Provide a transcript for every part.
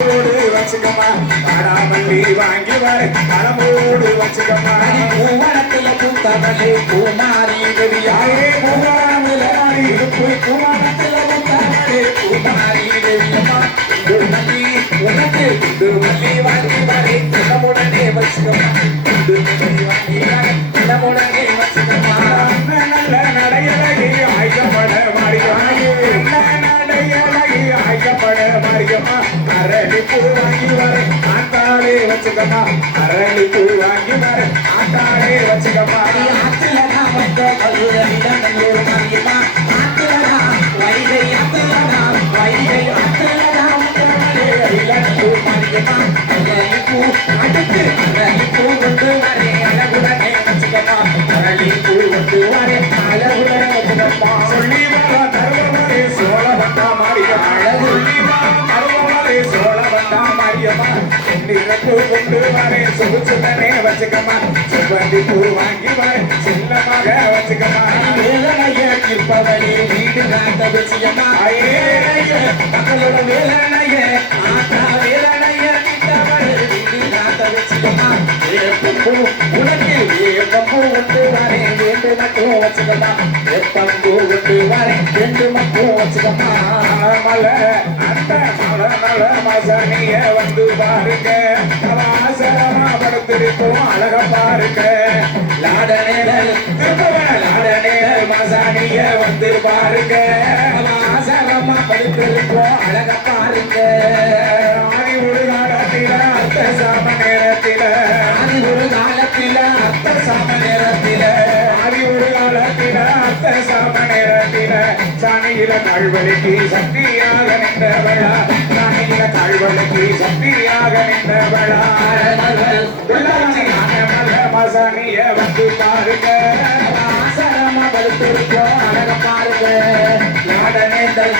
வச்சுக்கம்மா காடாமல்லி வாங்கி வர பழமோடு வச்சுக்கம்மா பூவனத்துல பூத்தவளே பூமாரி தேவியாயே பூவானத்துல இருப்பு பூவனத்துல பூத்தவளே பூமாரி தேவியம்மா குண்டுமல்லி உனக்கு குண்டுமல்லி வாங்கி வர தினமுடனே வச்சுக்கம்மா குண்டுமல்லி வாங்கி வர தினமுடனே வச்சுக்கம்மா நல்ல நடையழகி ஆய்க்கப்பட மாறியம்மா நடையழகி ஆய்க்கப்பட மாறியம்மா அரளி பூ வாங்கி வர ஆத்தாளே வச்சுக்கம்மா அரளி பூ வாங்கி வர ஆத்தாளே வச்சுக்கம்மா ஆத்துல நான் வந்த கல்லூரிடம் நல்லூர் மாரியம்மா ஆத்துல நான் வைகை ஆத்துல நான் வைகை ஆத்துல நான் நல்லூர் மாரியம்மா அரளி பூ அடுத்து அரளி பூ கொண்டு வரே அழகுடனே வச்சுக்கம்மா அரளி பூ கொண்டு வரே அழகுடனே வச்சுக்கம்மா சொல்லி வர தருவரே சோழ வந்தா மாரியம்மா அழகு சோழ வந்தா மாரியம்மா நிறப்பு கொண்டு வரே சொகுச்சுடனே வச்சுக்கம்மா செவ்வந்தி பூ வாங்கி வர செல்லமாக வச்சுக்கம்மா வேலனைய கிற்பவளே வீடு காத்த விஷயமா மக்களோட வேலனைய ஆத்தா வேலனைய கிட்டவளே வீடு காத்த விஷயமா ஏப்பம்பூ உனக்கு ஏப்பம்பூ கொண்டு வரே வேண்டு மட்டும் வச்சுக்கம்மா ஏப்பம்பூ கொண்டு வரே வேண்டு மட்டும் வச்சுக்கம்மா மலை அந்த மலை மசனிய வந்து பாருங்க அவசரமா படுத்திருக்கும் அழக பாருங்க லாடனேல் லாடனேல் மசானிய வந்து பாருங்க அவசரமா படுத்திருக்கும் அழக பாருங்க ஆதி ஒரு காலத்தில அத்த சாம நேரத்தில ஆதி ஒரு காலத்தில அத்த சாம நேரத்தில ஆதி ஒரு காலத்தில அத்த சாம நேரத்தில சாணியில கல்வெளிக்கு சக்தியாக நின்றவளா சாணியில கல்வெளிக்கு சக்தியாக நின்றவளா மசானிய வந்து பாருங்க ஆசரமா படுத்திருக்கோம் அழக பாருங்க லாடனேந்தல்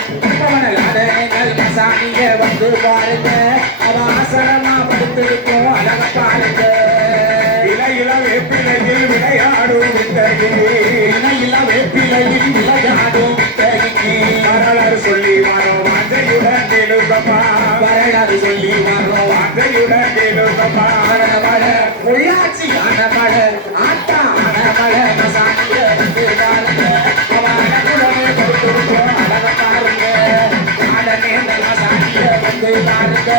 லாடனேந்தல் மசானிய வந்து பாருங்க அவ ஆசரமா படுத்திருக்கோம் அழக பாருங்க இலையில வேப்பிலையில் விளையாடும் இலையில வேப்பிலையில் விளையாடும் வரலாறு சொல்லி வரோம் வாஞ்சையுடன் கேளுங்கப்பா வரலாறு சொல்லி வரோம் வாஞ்சையுடன் கேளுங்கப்பா மழ உள்ளாட்சி ஆன மழ ஆட்டா ஆன மழ மசானிய வந்து பாருங்க அவனே கொடுத்துருக்கோம் அழக பாருங்க ஆடனே மசானிய வந்து பாருங்க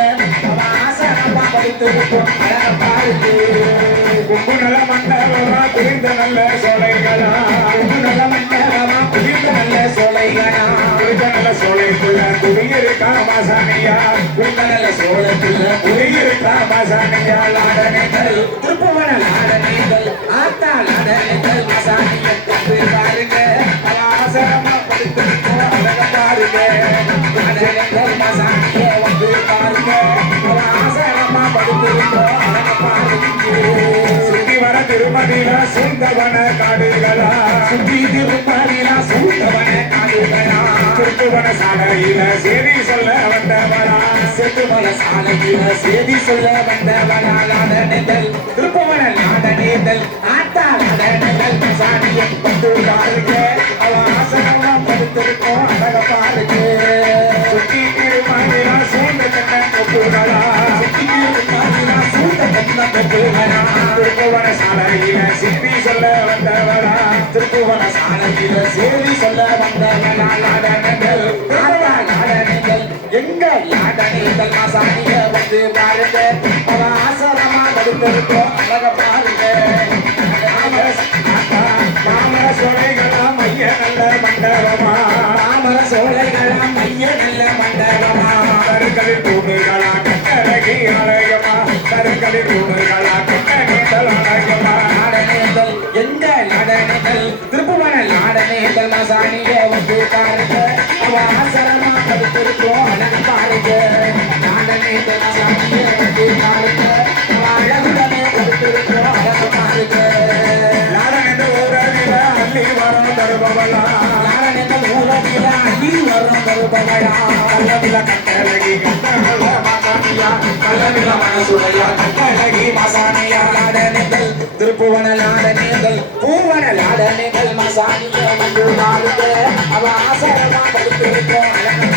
அவ ஆசனமா படுத்திருக்கோம் அழக பாருங்க கும்பு நல மண்டபமா புரிந்த நல்ல சோலைகளா கும்பு நல மண்டபமா புரிந்த நல்ல சோலைகளா புரிந்த நல்ல சோலைக்குள்ள குடியிருக்கா மசானியா புரிந்த நல்ல சோலைக்குள்ள குடியிருக்கா மசானியா லாடனைகள் திருப்புவன லாடனைகள் ஆத்தா லாடனைகள் மசானிய தப்பு பாருங்க அவசரமா படுத்திருக்கோம் அழக பாருங்க லாடனைகள் மசானிய வந்து பாருங்க அவசரமா படுத்திருக்கோம் அழக பாருங்க சுத்தி வர திருமதியில சுந்தவன காடுகளா சுத்தி திருமதியில சுந்தவன காடுகளா திருப்புவன சாலையில சேதி சொல்ல வந்தவளா செத்துவன சாலையில சேதி சொல்ல வந்தவளா லாடனேதல் திருப்புவன லாடனேதல் ஆத்தா லாடனேதல் மசானிய வந்து பாருங்க அவ ஆசனமா படுத்திருக்கோம் அழக பாருங்க சுத்தி திருமதியில சூழ்ந்த கண்ண கொப்புகளா சுத்தி திருமதியில சூழ்ந்த கண்ண கொப்புகளா திருப்புவன சாலையில சிப்பி சொல்ல வந்தவளா திருப்புவன சாலையில சேதி சொல்ல வந்தவளா லாடனேதல் ஆத்தா லாடனேதல் எங்க லாடனேதல் மசானிய வந்து பாருங்க அவ ஆசரமா படுத்திருக்கோம் அழக பாருங்க தாமர சோலைகளா மைய நல்ல மண்டபமா தாமர சோலைகளா மைய நல்ல மண்டபமா கருக்களில் தூணுகளா கட்டழகி அழகமா கருக்களில் தூணுகளா கட்டணித்தல் அழகமா லாடனேதல் எந்த லாடனேதல் திருப்புவன லாடனேதல் மசானிய வந்து பாருங்க அவ ஆசரமா படுத்திருக்கோம் அழக பாருங்க லாடனேதல் மசானிய வந்து பாருங்க அவ அழகுடனே படுத்திருக்கோம் அழக பாருங்க லாடனேத ஊரதில அள்ளி வரம் தருபவளா லாடனேத ஊரதில அள்ளி வரம் தருபவளா கல்லவில கட்டழகி கட்டழக மசானியா கல்லவில மனசுடையா கட்டழகி மசானியா லாடனேதல் திருப்புவன லாடனேதல் பூவன லாடனேதல் மசானிய வந்து பாருங்க அவ ஆசரமா படுத்திருக்கோம் அழக